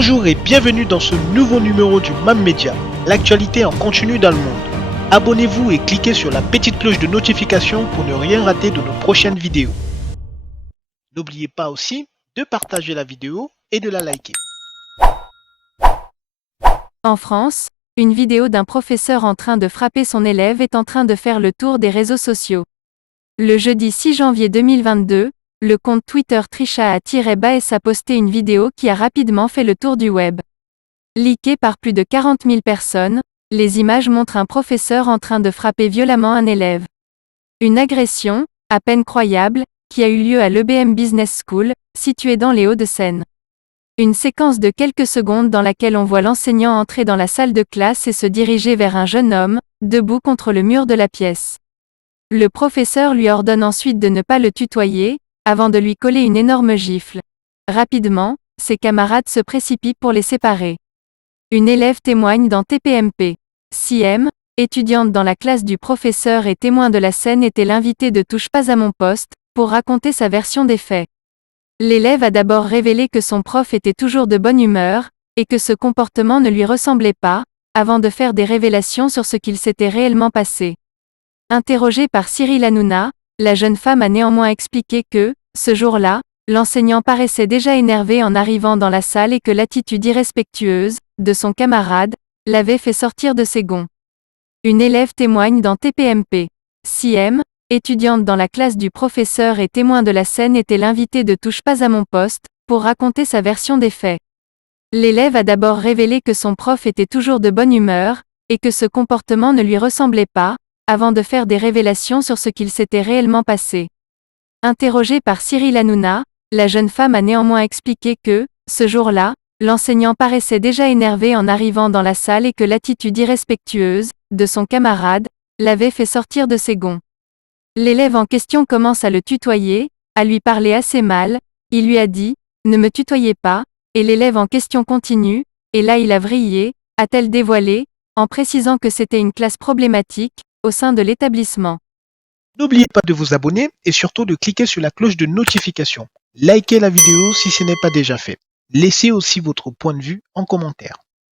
Bonjour et bienvenue dans ce nouveau numéro du MAM Media, l'actualité en continu dans le monde. Abonnez-vous et cliquez sur la petite cloche de notification pour ne rien rater de nos prochaines vidéos. N'oubliez pas aussi de partager la vidéo et de la liker. En France, une vidéo d'un professeur en train de frapper son élève est en train de faire le tour des réseaux sociaux. Le jeudi 6 janvier 2022, le compte Twitter Trisha_Baes a posté une vidéo qui a rapidement fait le tour du web. Leakée par plus de 40 000 personnes, les images montrent un professeur en train de frapper violemment un élève. Une agression, à peine croyable, qui a eu lieu à l'EBM Business School, située dans les Hauts-de-Seine. Une séquence de quelques secondes dans laquelle on voit l'enseignant entrer dans la salle de classe et se diriger vers un jeune homme, debout contre le mur de la pièce. Le professeur lui ordonne ensuite de ne pas le tutoyer, avant de lui coller une énorme gifle. Rapidement, ses camarades se précipitent pour les séparer. Une élève témoigne dans TPMP. Siem, étudiante dans la classe du professeur et témoin de la scène, était l'invitée de Touche pas à mon poste, pour raconter sa version des faits. L'élève a d'abord révélé que son prof était toujours de bonne humeur, et que ce comportement ne lui ressemblait pas, avant de faire des révélations sur ce qu'il s'était réellement passé. Interrogée par Cyril Hanouna, la jeune femme a néanmoins expliqué que, ce jour-là, l'enseignant paraissait déjà énervé en arrivant dans la salle et que l'attitude irrespectueuse de son camarade l'avait fait sortir de ses gonds. Une élève témoigne dans TPMP. Siem, étudiante dans la classe du professeur et témoin de la scène, était l'invitée de Touche pas à mon poste, pour raconter sa version des faits. L'élève a d'abord révélé que son prof était toujours de bonne humeur, et que ce comportement ne lui ressemblait pas, avant de faire des révélations sur ce qu'il s'était réellement passé. Interrogée par Cyril Hanouna, la jeune femme a néanmoins expliqué que, ce jour-là, l'enseignant paraissait déjà énervé en arrivant dans la salle et que l'attitude irrespectueuse de son camarade l'avait fait sortir de ses gonds. L'élève en question commence à le tutoyer, à lui parler assez mal, il lui a dit « Ne me tutoyez pas », et l'élève en question continue, et là il a vrillé, a-t-elle dévoilé, en précisant que c'était une classe problématique, au sein de l'établissement. N'oubliez pas de vous abonner et surtout de cliquer sur la cloche de notification. Likez la vidéo si ce n'est pas déjà fait. Laissez aussi votre point de vue en commentaire.